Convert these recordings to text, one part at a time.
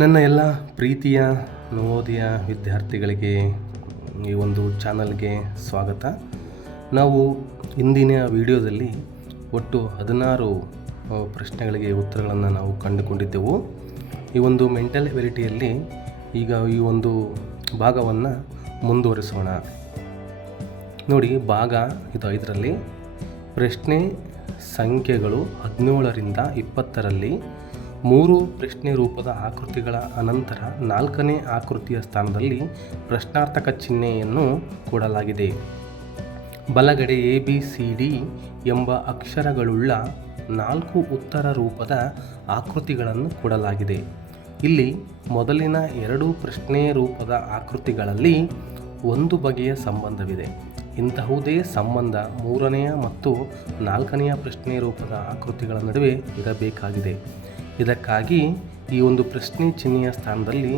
ನನ್ನ ಎಲ್ಲ ಪ್ರೀತಿಯ, ನವೋದಯ ವಿದ್ಯಾರ್ಥಿಗಳಿಗೆ ಈ ಒಂದು ಚಾನಲ್ಗೆ ಸ್ವಾಗತ. ನಾವು ಇಂದಿನ ವಿಡಿಯೋದಲ್ಲಿ ಒಟ್ಟು ಹದಿನಾರು ಪ್ರಶ್ನೆಗಳಿಗೆ ಉತ್ತರಗಳನ್ನು ನಾವು ಕಂಡುಕೊಂಡಿದ್ದೆವು. ಈ ಒಂದು ಮೆಂಟಲ್ ಎಬಿಲಿಟಿಯಲ್ಲಿ ಈಗ ಈ ಒಂದು ಭಾಗವನ್ನು ಮುಂದುವರಿಸೋಣ. ನೋಡಿ, ಭಾಗ ಇದು ಐದರಲ್ಲಿ ಪ್ರಶ್ನೆ ಸಂಖ್ಯೆಗಳು ಹದಿನೇಳರಿಂದ ಇಪ್ಪತ್ತರಲ್ಲಿ ಮೂರು ಪ್ರಶ್ನೆ ರೂಪದ ಆಕೃತಿಗಳ ಅನಂತರ ನಾಲ್ಕನೇ ಆಕೃತಿಯ ಸ್ಥಾನದಲ್ಲಿ ಪ್ರಶ್ನಾರ್ಥಕ ಚಿಹ್ನೆಯನ್ನು ಕೊಡಲಾಗಿದೆ. ಬಲಗಡೆ ಎ, ಬಿ, ಸಿ, ಡಿ ಎಂಬ ಅಕ್ಷರಗಳುಳ್ಳ ನಾಲ್ಕು ಉತ್ತರ ರೂಪದ ಆಕೃತಿಗಳನ್ನು ಕೊಡಲಾಗಿದೆ. ಇಲ್ಲಿ ಮೊದಲಿನ ಎರಡು ಪ್ರಶ್ನೆ ರೂಪದ ಆಕೃತಿಗಳಲ್ಲಿ ಒಂದು ಬಗೆಯ ಸಂಬಂಧವಿದೆ. ಇಂತಹುದೇ ಸಂಬಂಧ ಮೂರನೆಯ ಮತ್ತು ನಾಲ್ಕನೆಯ ಪ್ರಶ್ನೆ ರೂಪದ ಆಕೃತಿಗಳ ನಡುವೆ ಇರಬೇಕಾಗಿದೆ. ಇದಕ್ಕಾಗಿ ಈ ಒಂದು ಪ್ರಶ್ನೆ ಚಿಹ್ನೆಯ ಸ್ಥಾನದಲ್ಲಿ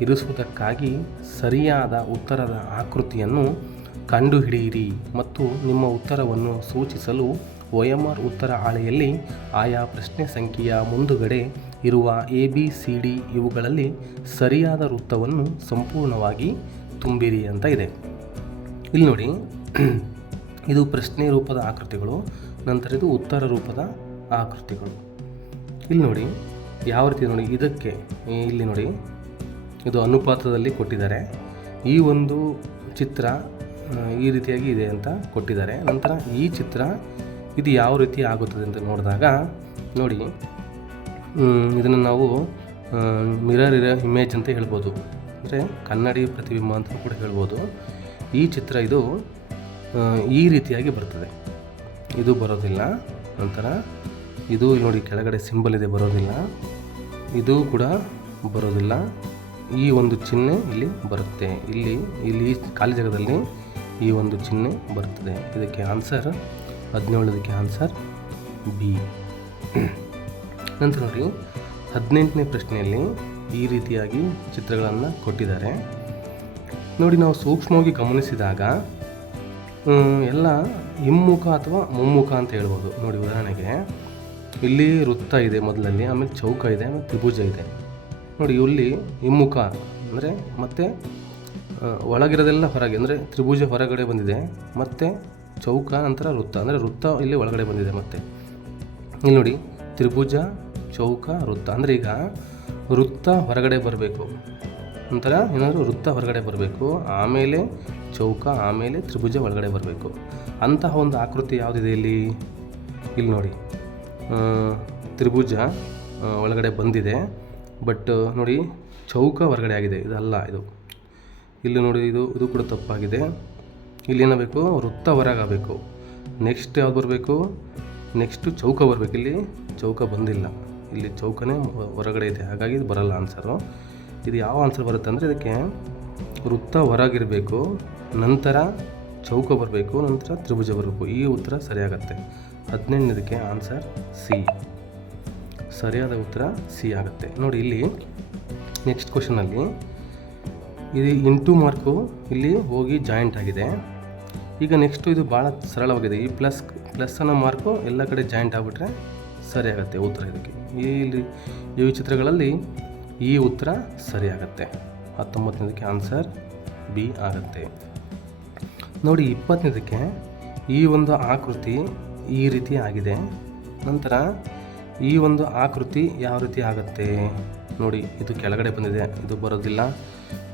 ಇರಿಸುವುದಕ್ಕಾಗಿ ಸರಿಯಾದ ಉತ್ತರದ ಆಕೃತಿಯನ್ನು ಕಂಡುಹಿಡಿಯಿರಿ ಮತ್ತು ನಿಮ್ಮ ಉತ್ತರವನ್ನು ಸೂಚಿಸಲು ಒಯಮರ್ ಉತ್ತರ ಹಾಳೆಯಲ್ಲಿ ಆಯಾ ಪ್ರಶ್ನೆ ಸಂಖ್ಯೆಯ ಮುಂದುಗಡೆ ಇರುವ ಎ, ಬಿ, ಸಿ, ಡಿ ಇವುಗಳಲ್ಲಿ ಸರಿಯಾದ ವೃತ್ತವನ್ನು ಸಂಪೂರ್ಣವಾಗಿ ತುಂಬಿರಿ ಅಂತ ಇದೆ. ಇಲ್ಲಿ ನೋಡಿ, ಇದು ಪ್ರಶ್ನೆ ರೂಪದ ಆಕೃತಿಗಳು, ನಂತರ ಇದು ಉತ್ತರ ರೂಪದ ಆಕೃತಿಗಳು. ಇಲ್ಲಿ ನೋಡಿ, ಯಾವ ರೀತಿ ನೋಡಿ, ಇದಕ್ಕೆ ಇಲ್ಲಿ ನೋಡಿ, ಇದು ಅನುಪಾತದಲ್ಲಿ ಕೊಟ್ಟಿದ್ದಾರೆ. ಈ ಒಂದು ಚಿತ್ರ ಈ ರೀತಿಯಾಗಿ ಇದೆ ಅಂತ ಕೊಟ್ಟಿದ್ದಾರೆ. ನಂತರ ಈ ಚಿತ್ರ ಇದು ಯಾವ ರೀತಿ ಆಗುತ್ತದೆ ಅಂತ ನೋಡಿದಾಗ, ನೋಡಿ ಇದನ್ನು ನಾವು ಮಿರರ್ ಇರೋ ಇಮೇಜ್ ಅಂತ ಹೇಳ್ಬೋದು. ಅಂದರೆ ಕನ್ನಡಿ ಪ್ರತಿಬಿಂಬ ಅಂತ ಕೂಡ ಹೇಳ್ಬೋದು. ಈ ಚಿತ್ರ ಇದು ಈ ರೀತಿಯಾಗಿ ಬರ್ತದೆ. ಇದು ಬರೋದಿಲ್ಲ. ನಂತರ ಇದು ಇಲ್ಲಿ ನೋಡಿ ಕೆಳಗಡೆ ಸಿಂಬಲ್ ಇದೆ, ಬರೋದಿಲ್ಲ. ಇದು ಕೂಡ ಬರೋದಿಲ್ಲ. ಈ ಒಂದು ಚಿಹ್ನೆ ಇಲ್ಲಿ ಬರುತ್ತೆ. ಇಲ್ಲಿ ಇಲ್ಲಿ ಖಾಲಿ ಜಾಗದಲ್ಲಿ ಈ ಒಂದು ಚಿಹ್ನೆ ಬರುತ್ತದೆ ಇದಕ್ಕೆ ಆನ್ಸರ್ ಹದಿನೇಳದಕ್ಕೆ ಆನ್ಸರ್ ಬಿ ನಂತರ ನೋಡಿ, ಹದಿನೆಂಟನೇ ಪ್ರಶ್ನೆಯಲ್ಲಿ ಈ ರೀತಿಯಾಗಿ ಚಿತ್ರಗಳನ್ನು ಕೊಟ್ಟಿದ್ದಾರೆ. ನೋಡಿ, ನಾವು ಸೂಕ್ಷ್ಮವಾಗಿ ಗಮನಿಸಿದಾಗ ಎಲ್ಲ ಹಿಮ್ಮುಖ ಅಥವಾ ಮುಮ್ಮುಖ ಅಂತ ಹೇಳ್ಬೋದು. ನೋಡಿ, ಉದಾಹರಣೆಗೆ ಇಲ್ಲಿ ವೃತ್ತ ಇದೆ ಮೊದಲಲ್ಲಿ, ಆಮೇಲೆ ಚೌಕ ಇದೆ, ಆಮೇಲೆ ತ್ರಿಭುಜ ಇದೆ. ನೋಡಿ, ಇಲ್ಲಿ ಹಿಮ್ಮುಖ ಅಂದರೆ ಮತ್ತೆ ಒಳಗಿರೋದೆಲ್ಲ ಹೊರಗೆ ಅಂದರೆ ತ್ರಿಭುಜ ಹೊರಗಡೆ ಬಂದಿದೆ, ಮತ್ತು ಚೌಕ, ನಂತರ ವೃತ್ತ. ಅಂದರೆ ವೃತ್ತ ಇಲ್ಲಿ ಒಳಗಡೆ ಬಂದಿದೆ ಮತ್ತೆ. ಇಲ್ಲಿ ನೋಡಿ, ತ್ರಿಭುಜ, ಚೌಕ, ವೃತ್ತ. ಅಂದರೆ ಈಗ ವೃತ್ತ ಹೊರಗಡೆ ಬರಬೇಕು. ನಂತರ ಏನಾದರೂ ವೃತ್ತ ಹೊರಗಡೆ ಬರಬೇಕು, ಆಮೇಲೆ ಚೌಕ, ಆಮೇಲೆ ತ್ರಿಭುಜ ಒಳಗಡೆ ಬರಬೇಕು. ಅಂತಹ ಒಂದು ಆಕೃತಿ ಯಾವುದಿದೆ ಇಲ್ಲಿ? ಇಲ್ಲಿ ನೋಡಿ. ತ್ರಿಭುಜ ಒಳಗಡೆ ಬಂದಿದೆ. ಬಟ್ ನೋಡಿ, ಚೌಕ ಹೊರಗಡೆ ಆಗಿದೆ. ಇದಲ್ಲ ಇದು. ಇಲ್ಲಿ ನೋಡಿ, ಇದು ಇದು ಕೂಡ ತಪ್ಪಾಗಿದೆ. ಇಲ್ಲಿ ಏನಾಗಬೇಕು ವೃತ್ತ ಹೊರಗಾಗಬೇಕು ನೆಕ್ಸ್ಟ್ ಯಾವ್ದು ಬರಬೇಕು? ನೆಕ್ಸ್ಟು ಚೌಕ ಬರಬೇಕು. ಇಲ್ಲಿ ಚೌಕ ಬಂದಿಲ್ಲ. ಇಲ್ಲಿ ಚೌಕನೇ ಹೊರಗಡೆ ಇದೆ. ಹಾಗಾಗಿ ಇದು ಬರಲ್ಲ ಆನ್ಸರು ಇದು ಯಾವ ಆನ್ಸರ್ ಬರುತ್ತೆ ಅಂದರೆ ಇದಕ್ಕೆ ವೃತ್ತ ಹೊರಗಿರಬೇಕು, ನಂತರ ಚೌಕ ಬರಬೇಕು, ನಂತರ ತ್ರಿಭುಜ ಬರಬೇಕು. ಈ ಉತ್ತರ ಸರಿಯಾಗತ್ತೆ. ಹದಿನೆಂಟನೇದಕ್ಕೆ ಆನ್ಸರ್ ಸಿ. ಸರಿಯಾದ ಉತ್ತರ ಸಿ ಆಗುತ್ತೆ. ನೋಡಿ, ಇಲ್ಲಿ ನೆಕ್ಸ್ಟ್ ಕ್ವಶನಲ್ಲಿ ಇದು ಇಂಟು ಮಾರ್ಕು ಇಲ್ಲಿ ಹೋಗಿ ಜಾಯಿಂಟ್ ಆಗಿದೆ. ಈಗ ನೆಕ್ಸ್ಟು ಇದು ಭಾಳ ಸರಳವಾಗಿದೆ. ಈ ಪ್ಲಸ್ ಪ್ಲಸ್ ಅನ್ನೋ ಮಾರ್ಕು ಎಲ್ಲ ಕಡೆ ಜಾಯಿಂಟ್ ಆಗಿಬಿಟ್ರೆ ಸರಿಯಾಗುತ್ತೆ ಉತ್ತರ ಇದಕ್ಕೆ. ಇಲ್ಲಿ, ಈ ಚಿತ್ರಗಳಲ್ಲಿ ಈ ಉತ್ತರ ಸರಿಯಾಗತ್ತೆ. ಹತ್ತೊಂಬತ್ತನೇದಕ್ಕೆ ಆನ್ಸರ್ ಬಿ ಆಗುತ್ತೆ. ನೋಡಿ, ಇಪ್ಪತ್ತನೇದಕ್ಕೆ ಈ ಒಂದು ಆಕೃತಿ ಈ ರೀತಿ ಆಗಿದೆ. ನಂತರ ಈ ಒಂದು ಆಕೃತಿ ಯಾವ ರೀತಿ ಆಗುತ್ತೆ? ನೋಡಿ, ಇದು ಕೆಳಗಡೆ ಬಂದಿದೆ. ಇದು ಬರೋದಿಲ್ಲ.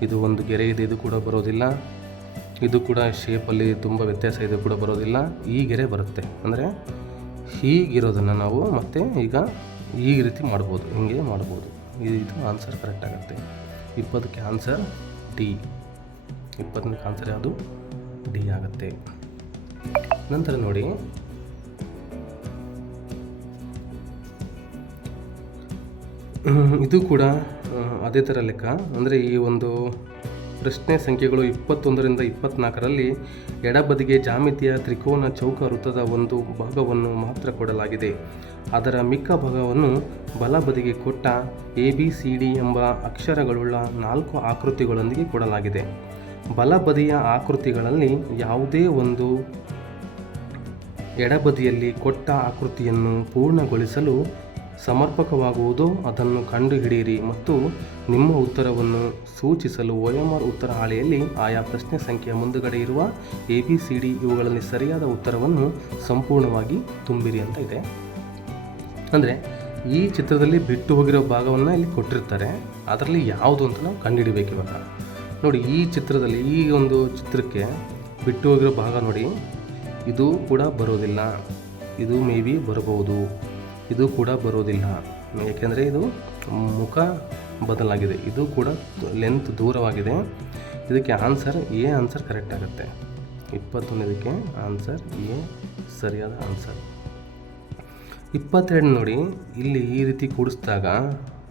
ಇದು ಒಂದು ಗೆರೆ ಇದೆ, ಇದು ಕೂಡ ಬರೋದಿಲ್ಲ. ಇದು ಕೂಡ ಶೇಪಲ್ಲಿ ತುಂಬ ವ್ಯತ್ಯಾಸ ಇದೆ, ಕೂಡ ಬರೋದಿಲ್ಲ. ಈ ಗೆರೆ ಬರುತ್ತೆ. ಅಂದರೆ ಹೀಗಿರೋದನ್ನು ನಾವು ಮತ್ತೆ ಈಗ ಈ ರೀತಿ ಮಾಡ್ಬೋದು. ಹಿಂಗೆ ಮಾಡ್ಬೋದು. ಇದು ಆನ್ಸರ್ ಕರೆಕ್ಟ್ ಆಗುತ್ತೆ. ಇಪ್ಪತ್ತಕ್ಕೆ ಆನ್ಸರ್ ಡಿ ಇಪ್ಪತ್ತನೇ ಆನ್ಸರ್ ಯಾವುದು? ಡಿ ಆಗುತ್ತೆ. ನಂತರ ನೋಡಿ ಇದು ಕೂಡ ಅದೇ ಥರ ಲೆಕ್ಕ. ಅಂದರೆ ಈ ಒಂದು ಪ್ರಶ್ನೆ ಸಂಖ್ಯೆಗಳು ಇಪ್ಪತ್ತೊಂದರಿಂದ ಇಪ್ಪತ್ತ್ನಾಲ್ಕರಲ್ಲಿ ಎಡಬದಿಗೆ ಜಾಮಿತಿಯ ತ್ರಿಕೋನ ಚೌಕ ವೃತ್ತದ ಒಂದು ಭಾಗವನ್ನು ಮಾತ್ರ ಕೊಡಲಾಗಿದೆ. ಅದರ ಮಿಕ್ಕ ಭಾಗವನ್ನು ಬಲಬದಿಗೆ ಕೊಟ್ಟ ಎ ಬಿ ಸಿ ಡಿ ಎಂಬ ಅಕ್ಷರಗಳುಳ್ಳ ನಾಲ್ಕು ಆಕೃತಿಗಳೊಂದಿಗೆ ಕೊಡಲಾಗಿದೆ. ಬಲಬದಿಯ ಆಕೃತಿಗಳಲ್ಲಿ ಯಾವುದೇ ಒಂದು ಎಡಬದಿಯಲ್ಲಿ ಕೊಟ್ಟ ಆಕೃತಿಯನ್ನು ಪೂರ್ಣಗೊಳಿಸಲು ಸಮರ್ಪಕವಾಗುವುದೋ, ಅದನ್ನು ಕಂಡುಹಿಡಿಯಿರಿ ಮತ್ತು ನಿಮ್ಮ ಉತ್ತರವನ್ನು ಸೂಚಿಸಲು ಒಎಂಆರ್ ಉತ್ತರ ಹಾಳೆಯಲ್ಲಿ ಆಯಾ ಪ್ರಶ್ನೆ ಸಂಖ್ಯೆಯ ಮುಂದುಗಡೆ ಇರುವ ಎ, ಬಿ, ಸಿ, ಡಿ ಇವುಗಳಲ್ಲಿ ಸರಿಯಾದ ಉತ್ತರವನ್ನು ಸಂಪೂರ್ಣವಾಗಿ ತುಂಬಿರಿ ಅಂತ ಇದೆ. ಅಂದರೆ ಈ ಚಿತ್ರದಲ್ಲಿ ಬಿಟ್ಟು ಹೋಗಿರೋ ಭಾಗವನ್ನು ಇಲ್ಲಿ ಕೊಟ್ಟಿರ್ತಾರೆ. ಅದರಲ್ಲಿ ಯಾವುದು ಅಂತ ನಾವು ಕಂಡುಹಿಡಬೇಕು ಇವಾಗ. ನೋಡಿ, ಈ ಚಿತ್ರದಲ್ಲಿ, ಈ ಒಂದು ಚಿತ್ರಕ್ಕೆ ಬಿಟ್ಟು ಹೋಗಿರೋ ಭಾಗ ನೋಡಿ. ಇದು ಕೂಡ ಬರೋದಿಲ್ಲ. ಇದು ಮೇ ಬಿ ಬರಬಹುದು. ಇದು ಕೂಡ ಬರೋದಿಲ್ಲ. ಏಕೆಂದರೆ ಇದು ಮುಖ ಬದಲಾಗಿದೆ. ಇದು ಕೂಡ ಲೆಂತ್ ದೂರವಾಗಿದೆ. ಇದಕ್ಕೆ ಆನ್ಸರ್ ಎ ಆನ್ಸರ್ ಕರೆಕ್ಟ್ ಆಗುತ್ತೆ. ಇಪ್ಪತ್ತೊಂದಕ್ಕೆ ಆನ್ಸರ್ ಎ ಸರಿಯಾದ ಆನ್ಸರ್ ಇಪ್ಪತ್ತೆರಡು ನೋಡಿ, ಇಲ್ಲಿ ಈ ರೀತಿ ಕೂಡಿಸಿದಾಗ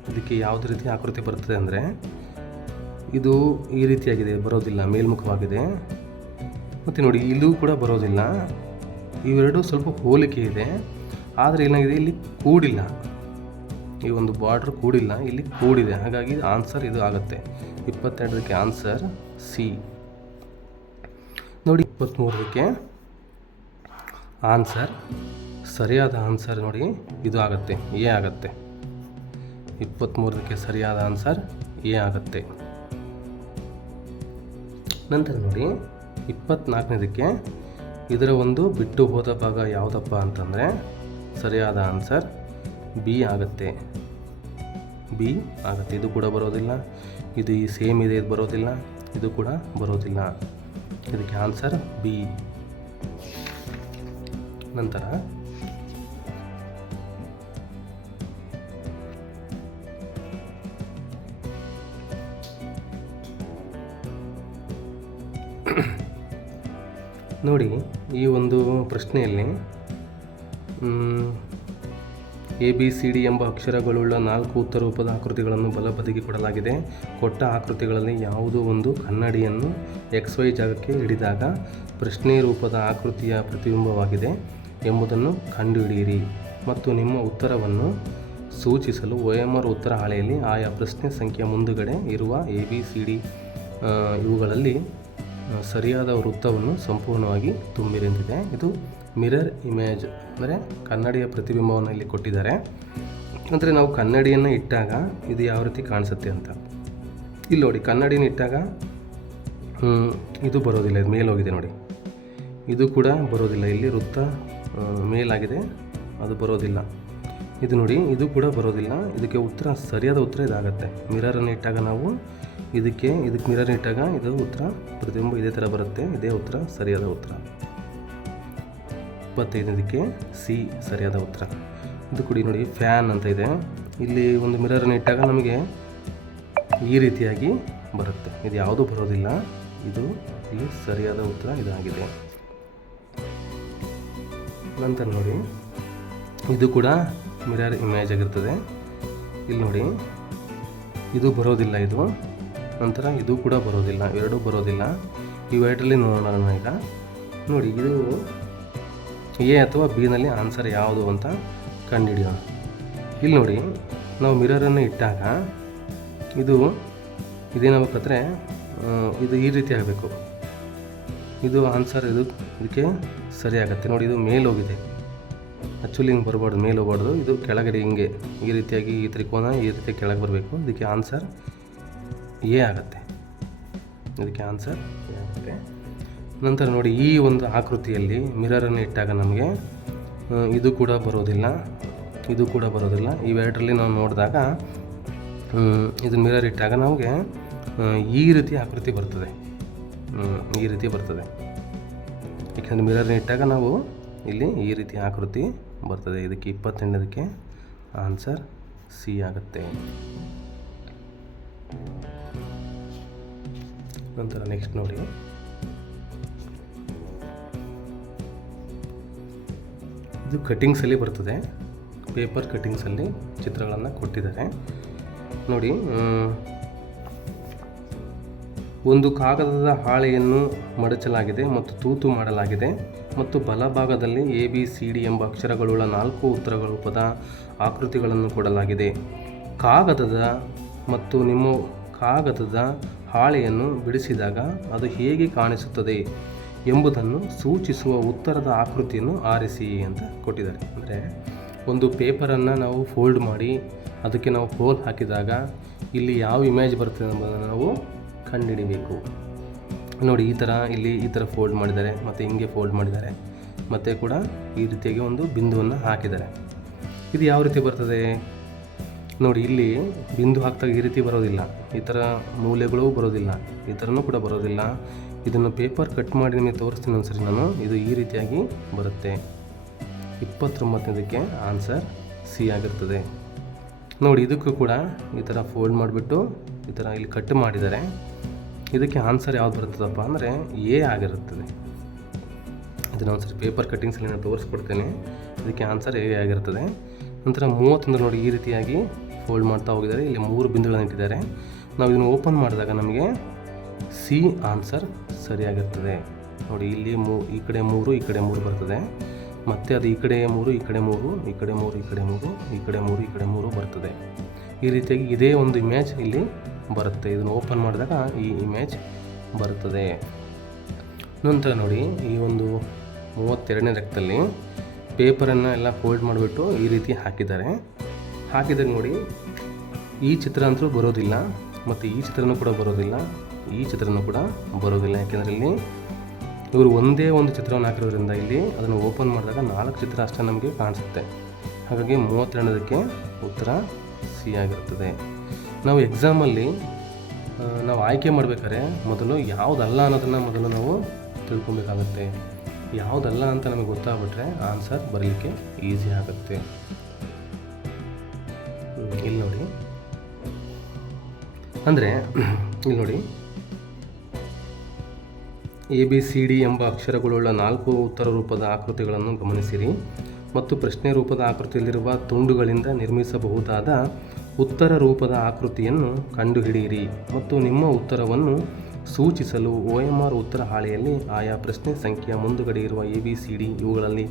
ಇದಕ್ಕೆ ಯಾವುದೇ ರೀತಿ ಆಕೃತಿ ಬರ್ತದೆ ಅಂದರೆ, ಇದು ಈ ರೀತಿಯಾಗಿದೆ, ಬರೋದಿಲ್ಲ, ಮೇಲ್ಮುಖವಾಗಿದೆ. ಮತ್ತು ನೋಡಿ ಇಲ್ಲೂ ಕೂಡ ಬರೋದಿಲ್ಲ. ಇವೆರಡು ಸ್ವಲ್ಪ ಹೋಲಿಕೆ ಇದೆ. ಆದರೆ ಏನಾಗಿದೆ? ಇಲ್ಲಿ ಕೂಡಿಲ್ಲ. ಈ ಒಂದು ಬಾರ್ಡ್ರ್ ಕೂಡಿಲ್ಲ. ಇಲ್ಲಿ ಕೂಡಿದೆ. ಹಾಗಾಗಿ ಆನ್ಸರ್ ಇದು ಆಗುತ್ತೆ. ಇಪ್ಪತ್ತೆರಡಕ್ಕೆ ಆನ್ಸರ್ ಸಿ ನೋಡಿ ಇಪ್ಪತ್ತ್ಮೂರಕ್ಕೆ ಆನ್ಸರ್ ಸರಿಯಾದ ಆನ್ಸರ್ ನೋಡಿ, ಇದು ಆಗುತ್ತೆ. ಎ ಆಗುತ್ತೆ. ಇಪ್ಪತ್ತ್ಮೂರಕ್ಕೆ ಸರಿಯಾದ ಆನ್ಸರ್ ಎ ಆಗುತ್ತೆ. ನಂತರ ನೋಡಿ ಇಪ್ಪತ್ತ್ನಾಲ್ಕನೇದಕ್ಕೆ ಇದರ ಒಂದು ಬಿಟ್ಟು ಹೋದ ಭಾಗ ಯಾವುದಪ್ಪ ಅಂತಂದರೆ ಸರಿಯಾದ ಆನ್ಸರ್ ಬಿ ಆಗುತ್ತೆ. ಬಿ ಆಗುತ್ತೆ. ಇದು ಕೂಡ ಬರೋದಿಲ್ಲ. ಇದು ಈ ಸೇಮ್ ಇದೆ, ಇದು ಬರೋದಿಲ್ಲ. ಇದು ಕೂಡ ಬರೋದಿಲ್ಲ. ಇದಕ್ಕೆ ಆನ್ಸರ್ ಬಿ. ನಂತರ ನೋಡಿ, ಈ ಒಂದು ಪ್ರಶ್ನೆಯಲ್ಲಿ ಎ ಬಿ ಸಿ ಡಿ ಎಂಬ ಅಕ್ಷರಗಳುಳ್ಳ ನಾಲ್ಕು ಉತ್ತರ ರೂಪದ ಆಕೃತಿಗಳನ್ನು ಬಲಬದಿಗೆ ಕೊಡಲಾಗಿದೆ. ಕೊಟ್ಟ ಆಕೃತಿಗಳಲ್ಲಿ ಯಾವುದೋ ಒಂದು ಕನ್ನಡಿಯನ್ನು ಎಕ್ಸ್ ವೈ ಜಾಗಕ್ಕೆ ಹಿಡಿದಾಗ ಪ್ರಶ್ನೆ ರೂಪದ ಆಕೃತಿಯ ಪ್ರತಿಬಿಂಬವಾಗಿದೆ ಎಂಬುದನ್ನು ಕಂಡುಹಿಡಿಯಿರಿ. ಮತ್ತು ನಿಮ್ಮ ಉತ್ತರವನ್ನು ಸೂಚಿಸಲು ಒ ಎಂ ಆರ್ ಉತ್ತರ ಹಾಳೆಯಲ್ಲಿ ಆಯಾ ಪ್ರಶ್ನೆ ಸಂಖ್ಯೆ ಮುಂದುಗಡೆ ಇರುವ ಎ ಬಿ ಸಿ ಡಿ ಇವುಗಳಲ್ಲಿ ಸರಿಯಾದ ವೃತ್ತವನ್ನು ಸಂಪೂರ್ಣವಾಗಿ ತುಂಬಿರೆಂದಿದೆ ಇದು ಮಿರರ್ ಇಮೇಜ್ ಅಂದರೆ ಕನ್ನಡಿಯ ಪ್ರತಿಬಿಂಬವನ್ನು ಇಲ್ಲಿ ಕೊಟ್ಟಿದ್ದಾರೆ. ಅಂದರೆ ನಾವು ಕನ್ನಡಿಯನ್ನು ಇಟ್ಟಾಗ ಇದು ಯಾವ ರೀತಿ ಕಾಣಿಸುತ್ತೆ ಅಂತ. ಇಲ್ಲಿ ನೋಡಿ, ಕನ್ನಡಿನ ಇಟ್ಟಾಗ ಇದು ಬರೋದಿಲ್ಲ, ಇದು ಮೇಲೋಗಿದೆ ನೋಡಿ. ಇದು ಕೂಡ ಬರೋದಿಲ್ಲ, ಇಲ್ಲಿ ವೃತ್ತ ಮೇಲಾಗಿದೆ, ಅದು ಬರೋದಿಲ್ಲ. ಇದು ನೋಡಿ, ಇದು ಕೂಡ ಬರೋದಿಲ್ಲ, ಇದಕ್ಕೆ ಉತ್ತರ, ಸರಿಯಾದ ಉತ್ತರ ಇದಾಗುತ್ತೆ. ಮಿರರನ್ನು ಇಟ್ಟಾಗ ನಾವು ಇದಕ್ಕೆ ಇದಕ್ಕೆ ಮಿರರ್ ಇಟ್ಟಾಗ ಇದು ಉತ್ತರ, ಪ್ರತಿಬಿಂಬ ಇದೇ ಥರ ಬರುತ್ತೆ, ಇದೇ ಉತ್ತರ, ಸರಿಯಾದ ಉತ್ತರ. ಇಪ್ಪತ್ತೈದಕ್ಕೆ ಸಿ ಸರಿಯಾದ ಉತ್ತರ. ಇದು ಕೂಡ ನೋಡಿ, ಫ್ಯಾನ್ ಅಂತ ಇದೆ. ಇಲ್ಲಿ ಒಂದು ಮಿರರನ್ನು ಇಟ್ಟಾಗ ನಮಗೆ ಈ ರೀತಿಯಾಗಿ ಬರುತ್ತೆ. ಇದು ಯಾವುದೂ ಬರೋದಿಲ್ಲ. ಇದು ಇಲ್ಲಿ ಸರಿಯಾದ ಉತ್ತರ ಇದಾಗಿದೆ. ನಂತರ ನೋಡಿ, ಇದು ಕೂಡ ಮಿರರ್ ಇಮೇಜ್ ಆಗಿರ್ತದೆ. ಇಲ್ಲಿ ನೋಡಿ, ಇದು ಬರೋದಿಲ್ಲ ಇದು. ನಂತರ ಇದು ಕೂಡ ಬರೋದಿಲ್ಲ. ಎರಡೂ ಬರೋದಿಲ್ಲ. ಇವೆರಡರಲ್ಲಿ ನೋಡೋಣ ಈಗ. ನೋಡಿ, ಇದು ಎ ಅಥವಾ ಬಿನಲ್ಲಿ ಆನ್ಸರ್ ಯಾವುದು ಅಂತ ಕಂಡುಹಿಡಿಯೋಣ. ಇಲ್ಲಿ ನೋಡಿ, ನಾವು ಮಿರರನ್ನು ಇಟ್ಟಾಗ ಇದು ಇದೇನಾಗಬೇಕಾದ್ರೆ ಇದು ಈ ರೀತಿ ಆಗಬೇಕು. ಇದು ಆನ್ಸರ್ ಇದು ಇದಕ್ಕೆ ಸರಿಯಾಗತ್ತೆ ನೋಡಿ, ಇದು ಮೇಲೋಗಿದೆ ಆ್ಯಕ್ಚುಲಿ ಹಿಂಗೆ ಬರಬಾರ್ದು, ಮೇಲೆ ಹೋಗ್ಬಾರ್ದು. ಇದು ಕೆಳಗಡೆ ಹಿಂಗೆ, ಈ ರೀತಿಯಾಗಿ ಈ ತ್ರಿಕೋನ ಈ ರೀತಿ ಕೆಳಗೆ ಬರಬೇಕು. ಇದಕ್ಕೆ ಆನ್ಸರ್ ಎ ಆಗುತ್ತೆ. ಇದಕ್ಕೆ ಆನ್ಸರ್ ಎ ಆಗುತ್ತೆ. ನಂತರ ನೋಡಿ ಈ ಒಂದು ಆಕೃತಿಯಲ್ಲಿ ಮಿರರನ್ನು ಇಟ್ಟಾಗ ನಮಗೆ ಇದು ಕೂಡ ಬರೋದಿಲ್ಲ. ಇದು ಕೂಡ ಬರೋದಿಲ್ಲ. ಇವೆರಡರಲ್ಲಿ ನಾವು ನೋಡಿದಾಗ ಇದು ಮಿರರ್ ಇಟ್ಟಾಗ ನಮಗೆ ಈ ರೀತಿ ಆಕೃತಿ ಬರ್ತದೆ. ಈ ರೀತಿ ಬರ್ತದೆ. ಯಾಕೆಂದರೆ ಮಿರರ್ನ ಇಟ್ಟಾಗ ನಾವು ಇಲ್ಲಿ ಈ ರೀತಿ ಆಕೃತಿ ಬರ್ತದೆ. ಇದಕ್ಕೆ ಇಪ್ಪತ್ತೆಂಟದಕ್ಕೆ ಆನ್ಸರ್ ಸಿ ಆಗುತ್ತೆ. ನಂತರ ನೆಕ್ಸ್ಟ್ ನೋಡಿ. ಇದು ಕಟ್ಟಿಂಗ್ಸಲ್ಲಿ ಬರ್ತದೆ. ಪೇಪರ್ ಕಟ್ಟಿಂಗ್ಸಲ್ಲಿ ಚಿತ್ರಗಳನ್ನು ಕೊಟ್ಟಿದ್ದಾರೆ. ನೋಡಿ ಒಂದು ಕಾಗದದ ಹಾಳೆಯನ್ನು ಮಡಚಲಾಗಿದೆ ಮತ್ತು ತೂತು ಮಾಡಲಾಗಿದೆ ಮತ್ತು ಬಲಭಾಗದಲ್ಲಿ ಎ ಬಿ ಸಿ ಡಿ ಎಂಬ ಅಕ್ಷರಗಳುಳ್ಳ ನಾಲ್ಕು ಉತ್ತರಗಳ ರೂಪದ ಆಕೃತಿಗಳನ್ನು ಕೊಡಲಾಗಿದೆ. ಕಾಗದದ ಮತ್ತು ನಿಮ್ಮ ಕಾಗದದ ಹಾಳೆಯನ್ನು ಬಿಡಿಸಿದಾಗ ಅದು ಹೇಗೆ ಕಾಣಿಸುತ್ತದೆ? ಎಂಬುದನ್ನು ಸೂಚಿಸುವ ಉತ್ತರದ ಆಕೃತಿಯನ್ನು ಆರಿಸಿ ಅಂತ ಕೊಟ್ಟಿದ್ದಾರೆ. ಅಂದರೆ ಒಂದು ಪೇಪರನ್ನು ನಾವು ಫೋಲ್ಡ್ ಮಾಡಿ ಅದಕ್ಕೆ ನಾವು ಹೋಲ್ ಹಾಕಿದಾಗ ಇಲ್ಲಿ ಯಾವ ಇಮೇಜ್ ಬರ್ತದೆ ಎಂಬುದನ್ನು ನಾವು ಕಂಡುಹಿಡಿಬೇಕು. ನೋಡಿ, ಈ ಥರ ಇಲ್ಲಿ ಈ ಥರ ಫೋಲ್ಡ್ ಮಾಡಿದ್ದಾರೆ, ಮತ್ತು ಹಿಂಗೆ ಫೋಲ್ಡ್ ಮಾಡಿದ್ದಾರೆ, ಮತ್ತು ಕೂಡ ಈ ರೀತಿಯಾಗಿ ಒಂದು ಬಿಂದುವನ್ನು ಹಾಕಿದ್ದಾರೆ. ಇದು ಯಾವ ರೀತಿ ಬರ್ತದೆ? ನೋಡಿ, ಇಲ್ಲಿ ಬಿಂದು ಹಾಕಿದಾಗ ಈ ರೀತಿ ಬರೋದಿಲ್ಲ. ಈ ಥರ ಮೂಲೆಗಳು ಬರೋದಿಲ್ಲ. ಈ ಥರನೂ ಕೂಡ ಬರೋದಿಲ್ಲ. ಇದನ್ನು ಪೇಪರ್ ಕಟ್ ಮಾಡಿ ನಿಮಗೆ ತೋರಿಸ್ತೀನಿ ಒಂದ್ಸರಿ ನಾನು. ಇದು ಈ ರೀತಿಯಾಗಿ ಬರುತ್ತೆ. ಇಪ್ಪತ್ತೊಂಬತ್ತನೇದಕ್ಕೆ ಆನ್ಸರ್ ಸಿ ಆಗಿರ್ತದೆ. ನೋಡಿ, ಇದಕ್ಕೂ ಕೂಡ ಈ ಥರ ಫೋಲ್ಡ್ ಮಾಡಿಬಿಟ್ಟು ಈ ಥರ ಇಲ್ಲಿ ಕಟ್ ಮಾಡಿದ್ದಾರೆ. ಇದಕ್ಕೆ ಆನ್ಸರ್ ಯಾವ್ದು ಬರ್ತದಪ್ಪ ಅಂದರೆ ಎ ಆಗಿರುತ್ತದೆ. ಇದನ್ನು ಒಂದ್ಸರಿ ಪೇಪರ್ ಕಟ್ಟಿಂಗ್ಸಲ್ಲಿ ನಾನು ತೋರಿಸ್ಕೊಡ್ತೇನೆ. ಇದಕ್ಕೆ ಆನ್ಸರ್ ಎ ಆಗಿರ್ತದೆ ನಂತರ ಮೂವತ್ತೊಂದು ನೋಡಿ, ಈ ರೀತಿಯಾಗಿ ಫೋಲ್ಡ್ ಮಾಡ್ತಾ ಹೋಗಿದ್ದಾರೆ. ಇಲ್ಲಿ ಮೂರು ಬಿಂದುಗಳನ್ನು ಇಟ್ಟಿದ್ದಾರೆ. ನಾವು ಇದನ್ನು ಓಪನ್ ಮಾಡಿದಾಗ ನಮಗೆ ಸಿ ಆನ್ಸರ್ ಸರಿಯಾಗಿರ್ತದೆ. ನೋಡಿ, ಇಲ್ಲಿ ಮೂ, ಈ ಕಡೆ ಮೂರು, ಈ ಕಡೆ ಮೂರು ಬರ್ತದೆ. ಮತ್ತು ಅದು ಈ ಕಡೆ ಮೂರು, ಈ ಕಡೆ ಮೂರು, ಈ ಕಡೆ ಮೂರು, ಈ ಕಡೆ ಮೂರು, ಈ ಕಡೆ ಮೂರು, ಈ ಕಡೆ ಮೂರು ಬರ್ತದೆ. ಈ ರೀತಿಯಾಗಿ ಇದೇ ಒಂದು ಇಮೇಜ್ ಇಲ್ಲಿ ಬರುತ್ತೆ. ಇದನ್ನು ಓಪನ್ ಮಾಡಿದಾಗ ಈ ಇಮೇಜ್ ಬರುತ್ತದೆ ನಂತರ ನೋಡಿ, ಈ ಒಂದು ಮೂವತ್ತೆರಡನೇ ರಕ್ತದಲ್ಲಿ ಪೇಪರನ್ನು ಎಲ್ಲ ಫೋಲ್ಡ್ ಮಾಡಿಬಿಟ್ಟು ಈ ರೀತಿ ಹಾಕಿದ್ದಾರೆ. ಹಾಕಿದಾಗ ನೋಡಿ, ಈ ಚಿತ್ರ ಅಂತೂ ಬರೋದಿಲ್ಲ, ಮತ್ತು ಈ ಚಿತ್ರನೂ ಕೂಡ ಬರೋದಿಲ್ಲ. ಈ ಚಿತ್ರನೂ ಕೂಡ ಬರೋದಿಲ್ಲ. ಯಾಕೆಂದರೆ ಇಲ್ಲಿ ಇವರು ಒಂದೇ ಒಂದು ಚಿತ್ರವನ್ನು ಹಾಕಿರೋದ್ರಿಂದ ಇಲ್ಲಿ ಅದನ್ನು ಓಪನ್ ಮಾಡಿದಾಗ ನಾಲ್ಕು ಚಿತ್ರ ಅಷ್ಟೇ ನಮಗೆ ಕಾಣಿಸುತ್ತೆ. ಹಾಗಾಗಿ ಮೂವತ್ತೆರಡಕ್ಕೆ ಉತ್ತರ ಸಿ ಆಗಿರ್ತದೆ ನಾವು ಎಕ್ಸಾಮಲ್ಲಿ ನಾವು ಆಯ್ಕೆ ಮಾಡಬೇಕಾದ್ರೆ ಮೊದಲು ಯಾವುದಲ್ಲ ಅನ್ನೋದನ್ನು ಮೊದಲು ನಾವು ತಿಳ್ಕೊಬೇಕಾಗುತ್ತೆ. ಯಾವುದಲ್ಲ ಅಂತ ನಮಗೆ ಗೊತ್ತಾಗ್ಬಿಟ್ರೆ ಆನ್ಸರ್ ಬರಲಿಕ್ಕೆ ಈಸಿ ಆಗುತ್ತೆ. ಇಲ್ಲಿ ನೋಡಿ. ಅಂದರೆ, ಇಲ್ಲಿ ನೋಡಿ. ಎ ಬಿ ಸಿ ಡಿ ಎಂಬ ಅಕ್ಷರಗಳುಳ್ಳ ನಾಲ್ಕು ಉತ್ತರ ರೂಪದ ಆಕೃತಿಗಳನ್ನು ಗಮನಿಸಿರಿ ಮತ್ತು ಪ್ರಶ್ನೆ ರೂಪದ ಆಕೃತಿಯಲ್ಲಿರುವ ತುಂಡುಗಳಿಂದ ನಿರ್ಮಿಸಬಹುದಾದ ಉತ್ತರ ರೂಪದ ಆಕೃತಿಯನ್ನು ಕಂಡುಹಿಡಿಯಿರಿ ಮತ್ತು ನಿಮ್ಮ ಉತ್ತರವನ್ನು ಸೂಚಿಸಲು ಒ ಎಂ ಆರ್ ಉತ್ತರ ಹಾಳೆಯಲ್ಲಿ ಆಯಾ ಪ್ರಶ್ನೆ ಸಂಖ್ಯೆಯ ಮುಂದುಗಡೆ ಇರುವ ಎ ಬಿ ಸಿ ಡಿ ಇವುಗಳಲ್ಲಿ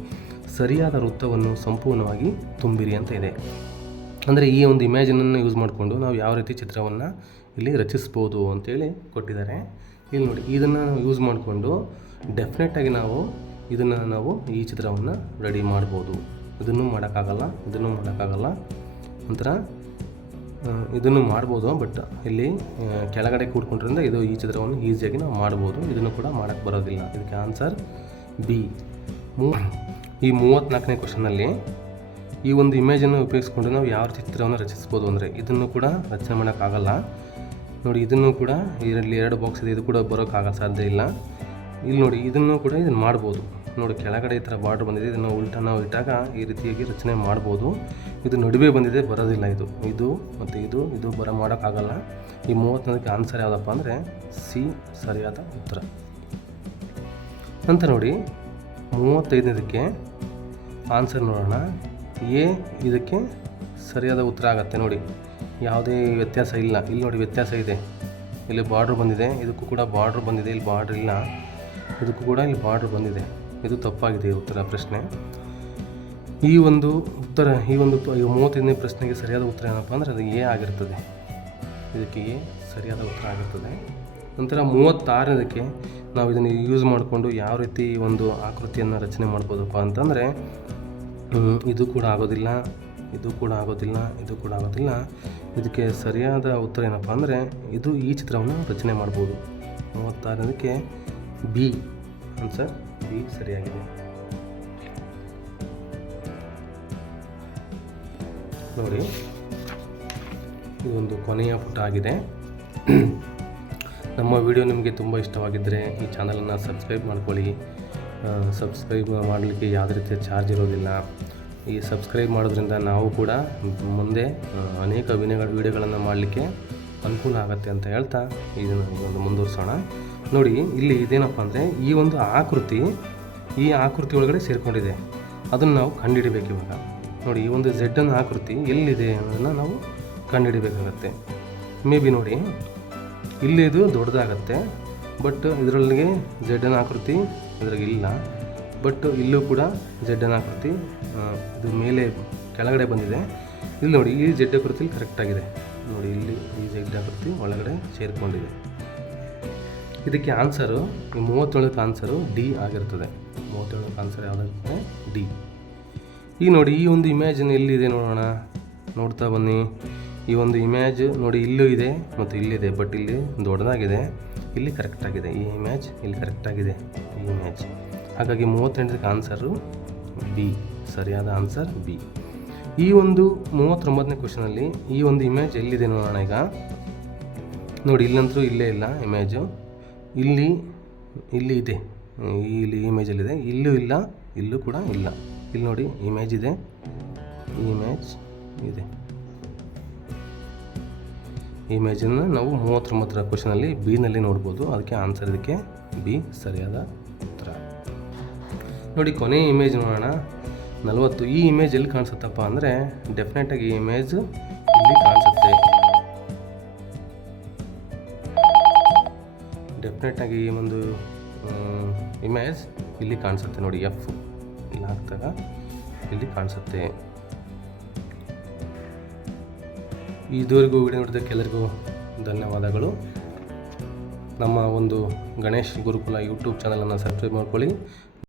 ಸರಿಯಾದ ವೃತ್ತವನ್ನು ಸಂಪೂರ್ಣವಾಗಿ ತುಂಬಿರಿ ಅಂತ ಇದೆ. ಅಂದರೆ ಈ ಒಂದು ಇಮ್ಯಾಜಿನನ್ನು ಯೂಸ್ ಮಾಡಿಕೊಂಡು ನಾವು ಯಾವ ರೀತಿ ಚಿತ್ರವನ್ನು ಇಲ್ಲಿ ರಚಿಸ್ಬೋದು ಅಂತೇಳಿ ಕೊಟ್ಟಿದ್ದಾರೆ. ಇಲ್ಲಿ ನೋಡಿ, ಇದನ್ನು ಯೂಸ್ ಮಾಡಿಕೊಂಡು ಡೆಫಿನೆಟಾಗಿ ನಾವು ಇದನ್ನು ನಾವು ಈ ಚಿತ್ರವನ್ನು ರೆಡಿ ಮಾಡ್ಬೋದು. ಇದನ್ನು ಮಾಡೋಕ್ಕಾಗಲ್ಲ ಇದನ್ನು ಮಾಡೋಕ್ಕಾಗಲ್ಲ. ಒಂಥರ ಇದನ್ನು ಮಾಡ್ಬೋದು ಬಟ್ ಇಲ್ಲಿ ಕೆಳಗಡೆ ಕೂಡ್ಕೊಂಡ್ರಿಂದ ಇದು ಈ ಚಿತ್ರವನ್ನು ಈಸಿಯಾಗಿ ನಾವು ಮಾಡ್ಬೋದು. ಇದನ್ನು ಕೂಡ ಮಾಡೋಕ್ಕೆ ಬರೋದಿಲ್ಲ. ಇದಕ್ಕೆ ಆನ್ಸರ್ ಬಿ ಮೂ, ಈ ಮೂವತ್ತ್ನಾಲ್ಕನೇ ಕ್ವಶನಲ್ಲಿ ಈ ಒಂದು ಇಮೇಜನ್ನು ಉಪಯೋಗಿಸ್ಕೊಂಡು ನಾವು ಯಾವ ಚಿತ್ರವನ್ನು ರಚಿಸ್ಬೋದು ಅಂದರೆ ಇದನ್ನು ಕೂಡ ರಚನೆ ಮಾಡೋಕ್ಕಾಗಲ್ಲ. ನೋಡಿ, ಇದನ್ನು ಕೂಡ ಇದರಲ್ಲಿ ಎರಡು ಬಾಕ್ಸ್ ಇದೆ. ಇದು ಕೂಡ ಬರೋಕ್ಕಾಗ ಸಾಧ್ಯ ಇಲ್ಲ. ಇಲ್ಲಿ ನೋಡಿ, ಇದನ್ನು ಕೂಡ ಇದನ್ನು ಮಾಡ್ಬೋದು. ನೋಡಿ, ಕೆಳಗಡೆ ಈ ಥರ ಬಾರ್ಡ್ರ್ ಬಂದಿದೆ. ಇದನ್ನು ಉಲ್ಟಾ ನಾವು ಇಟ್ಟಾಗ ಈ ರೀತಿಯಾಗಿ ರಚನೆ ಮಾಡ್ಬೋದು. ಇದು ನಡುವೆ ಬಂದಿದೆ, ಬರೋದಿಲ್ಲ ಇದು. ಇದು ಮತ್ತು ಇದು ಇದು ಬರೋ ಮಾಡೋಕ್ಕಾಗಲ್ಲ ಈ ಮೂವತ್ತೊಂದಕ್ಕೆ ಆನ್ಸರ್ ಯಾವುದಪ್ಪ ಅಂದರೆ ಸಿ ಸರಿಯಾದ ಉತ್ತರ. ಅಂತ ನೋಡಿ, ಮೂವತ್ತೈದನೇದಕ್ಕೆ ಆನ್ಸರ್ ನೋಡೋಣ. ಎ ಇದಕ್ಕೆ ಸರಿಯಾದ ಉತ್ತರ ಆಗತ್ತೆ ನೋಡಿ. ಯಾವುದೇ ವ್ಯತ್ಯಾಸ ಇಲ್ಲ. ಇಲ್ಲಿ ನೋಡಿ ವ್ಯತ್ಯಾಸ ಇದೆ. ಇಲ್ಲಿ ಬಾರ್ಡ್ರ್ ಬಂದಿದೆ. ಇದಕ್ಕೂ ಕೂಡ ಬಾರ್ಡ್ರ್ ಬಂದಿದೆ. ಇಲ್ಲಿ ಬಾರ್ಡ್ರ್ ಇಲ್ಲ. ಇದಕ್ಕೂ ಕೂಡ ಇಲ್ಲಿ ಬಾರ್ಡ್ರ್ ಬಂದಿದೆ. ಇದು ತಪ್ಪಾಗಿದೆ ಉತ್ತರ ಪ್ರಶ್ನೆ. ಈ ಒಂದು ಉತ್ತರ, ಈ ಒಂದು ಮೂವತ್ತೈದನೇ ಪ್ರಶ್ನೆಗೆ ಸರಿಯಾದ ಉತ್ತರ ಏನಪ್ಪ ಅಂದರೆ ಅದು ಎ ಆಗಿರ್ತದೆ. ಇದಕ್ಕೆ ಎ ಸರಿಯಾದ ಉತ್ತರ ಆಗಿರ್ತದೆ. ನಂತರ ಮೂವತ್ತಾರನೇದಕ್ಕೆ ನಾವು ಇದನ್ನು ಯೂಸ್ ಮಾಡಿಕೊಂಡು ಯಾವ ರೀತಿ ಒಂದು ಆಕೃತಿಯನ್ನು ರಚನೆ ಮಾಡ್ಬೋದಪ್ಪ ಅಂತಂದರೆ ಇದು ಕೂಡ ಆಗೋದಿಲ್ಲ. ಇದು ಕೂಡ ಆಗೋದಿಲ್ಲ. ಇದು ಕೂಡ ಆಗೋದಿಲ್ಲ. ಇದಕ್ಕೆ ಸರಿಯಾದ ಉತ್ತರ ಏನಪ್ಪ ಅಂದರೆ ಇದು ಈ ಚಿತ್ರವನ್ನು ರಚನೆ ಮಾಡ್ಬೋದು. ಮೂವತ್ತಾರನೇದಕ್ಕೆ ಬಿ ಆನ್ಸರ್ ಬಿ ಸರಿಯಾಗಿದೆ. ನೋಡಿ, ಇದೊಂದು ಕೊನೆಯ ಪುಟ ಆಗಿದೆ. ನಮ್ಮ ವಿಡಿಯೋ ನಿಮಗೆ ತುಂಬ ಇಷ್ಟವಾಗಿದ್ದರೆ ಈ ಚಾನಲನ್ನು ಸಬ್ಸ್ಕ್ರೈಬ್ ಮಾಡ್ಕೊಳ್ಳಿ. ಸಬ್ಸ್ಕ್ರೈಬ್ ಮಾಡಲಿಕ್ಕೆ ಯಾವುದೇ ರೀತಿಯ ಚಾರ್ಜ್ ಇರೋದಿಲ್ಲ. ಈ ಸಬ್ಸ್ಕ್ರೈಬ್ ಮಾಡೋದ್ರಿಂದ ನಾವು ಕೂಡ ಮುಂದೆ ಅನೇಕ ವಿನಯಗಳ ವಿಡಿಯೋಗಳನ್ನು ಮಾಡಲಿಕ್ಕೆ ಅನುಕೂಲ ಆಗುತ್ತೆ ಅಂತ ಹೇಳ್ತಾ ಇದನ್ನು ಒಂದು ಮುಂದುವರಿಸೋಣ. ನೋಡಿ, ಇಲ್ಲಿ ಇದೇನಪ್ಪ ಅಂದರೆ ಈ ಒಂದು ಆಕೃತಿ, ಈ ಆಕೃತಿ ಒಳಗಡೆ ಸೇರಿಕೊಂಡಿದೆ. ಅದನ್ನು ನಾವು ಕಂಡುಹಿಡಿಬೇಕು ಇವಾಗ. ನೋಡಿ, ಈ ಒಂದು ಝೆಡ್ ಅನ್ನು ಆಕೃತಿ ಎಲ್ಲಿದೆ ಅನ್ನೋದನ್ನು ನಾವು ಕಂಡುಹಿಡಿಬೇಕಾಗತ್ತೆ ಮೇ ಬಿ ನೋಡಿ, ಇಲ್ಲಿ ಇದು ದೊಡ್ಡದಾಗತ್ತೆ ಬಟ್ ಇದರೊಳಗೆ ಅನ್ನು ಆಕೃತಿ ಇದ್ರಾಗ ಇಲ್ಲ. ಬಟ್ ಇಲ್ಲೂ ಕೂಡ ಝೆಡ್ನ ಆಕೃತಿ ಇದು ಮೇಲೆ ಕೆಳಗಡೆ ಬಂದಿದೆ. ಇಲ್ಲಿ ನೋಡಿ, ಈ ಜೆಡ್ಡ ಆಕೃತಿ ಕರೆಕ್ಟಾಗಿದೆ ನೋಡಿ, ಇಲ್ಲಿ ಈ ಜೆಡ್ಡ ಕೃತಿ ಒಳಗಡೆ ಸೇರಿಕೊಂಡಿದೆ. ಇದಕ್ಕೆ ಆನ್ಸರು ಮೂವತ್ತೇಳಕ್ಕೆ ಆನ್ಸರು ಡಿ ಆಗಿರ್ತದೆ. ಮೂವತ್ತೇಳಕ್ಕೆ ಆನ್ಸರ್ ಯಾವುದಾಗುತ್ತೆ? ಡಿ ಈ ನೋಡಿ, ಈ ಒಂದು ಇಮ್ಯಾಜಿನ್ ಎಲ್ಲಿದೆ ನೋಡೋಣ? ನೋಡ್ತಾ ಬನ್ನಿ. ಈ ಒಂದು ಇಮ್ಯಾಜ್ ನೋಡಿ, ಇಲ್ಲೂ ಇದೆ ಮತ್ತು ಇಲ್ಲಿದೆ ಬಟ್ ಇಲ್ಲಿ ದೊಡ್ಡದಾಗಿದೆ. ಇಲ್ಲಿ ಕರೆಕ್ಟಾಗಿದೆ ಈ ಇಮ್ಯಾಜ್ ಇಲ್ಲಿ ಕರೆಕ್ಟಾಗಿದೆ ಈ ಇಮ್ಯಾಜ್ ಹಾಗಾಗಿ ಮೂವತ್ತೆಂಟಕ್ಕೆ ಆನ್ಸರು ಬಿ ಸರಿಯಾದ ಆನ್ಸರ್ ಬಿ ಈ ಒಂದು ಮೂವತ್ತೊಂಬತ್ತನೇ ಕ್ವಶನಲ್ಲಿ ಈ ಒಂದು ಇಮೇಜ್ ಎಲ್ಲಿದೆ ನೋಡೋಣ ಈಗ? ನೋಡಿ ಇಲ್ಲಂತರೂ ಇಲ್ಲೇ ಇಲ್ಲ ಇಮೇಜು ಇಲ್ಲಿ ಇಲ್ಲಿ ಇದೆ. ಇಲ್ಲಿ ಇಮೇಜಲ್ಲಿದೆ ಇಲ್ಲೂ ಇಲ್ಲ, ಇಲ್ಲೂ ಕೂಡ ಇಲ್ಲ. ಇಲ್ಲಿ ನೋಡಿ ಇಮೇಜ್ ಇದೆ. ಇಮೇಜ್ ಇದೆ. ಇಮೇಜನ್ನು ನಾವು ಮೂವತ್ತೊಂಬತ್ತರ ಕ್ವಶನಲ್ಲಿ ಬಿನಲ್ಲಿ ನೋಡ್ಬೋದು. ಅದಕ್ಕೆ ಆನ್ಸರ್ ಇದಕ್ಕೆ ಬಿ ಸರಿಯಾದ ನೋಡಿ ಕೊನೆ ಇಮೇಜ್ ನೋಡೋಣ. ನಲವತ್ತು. ಈ ಇಮೇಜ್ ಎಲ್ಲಿ ಕಾಣಿಸುತ್ತಪ್ಪ ಅಂದರೆ ಡೆಫಿನೆಟಾಗಿ ಈ ಇಮೇಜ್ ಇಲ್ಲಿ ಕಾಣಿಸುತ್ತೆ. ಡೆಫಿನೆಟಾಗಿ ಈ ಒಂದು ಇಮೇಜ್ ಇಲ್ಲಿ ಕಾಣಿಸುತ್ತೆ. ನೋಡಿ ಎಫ್ ಇಲ್ಲಿ ಹಾಕಿದಾಗ ಇಲ್ಲಿ ಕಾಣಿಸುತ್ತೆ. ಇದುವರೆಗೂ ವಿಡಿಯೋ ನೋಡಿದ್ದಕ್ಕೆ ಎಲ್ಲರಿಗೂ ಧನ್ಯವಾದಗಳು. ನಮ್ಮ ಒಂದು ಗಣೇಶ್ ಗುರುಕುಲ ಯೂಟ್ಯೂಬ್ ಚಾನಲನ್ನು ಸಬ್ಸ್ಕ್ರೈಬ್ ಮಾಡ್ಕೊಳ್ಳಿ.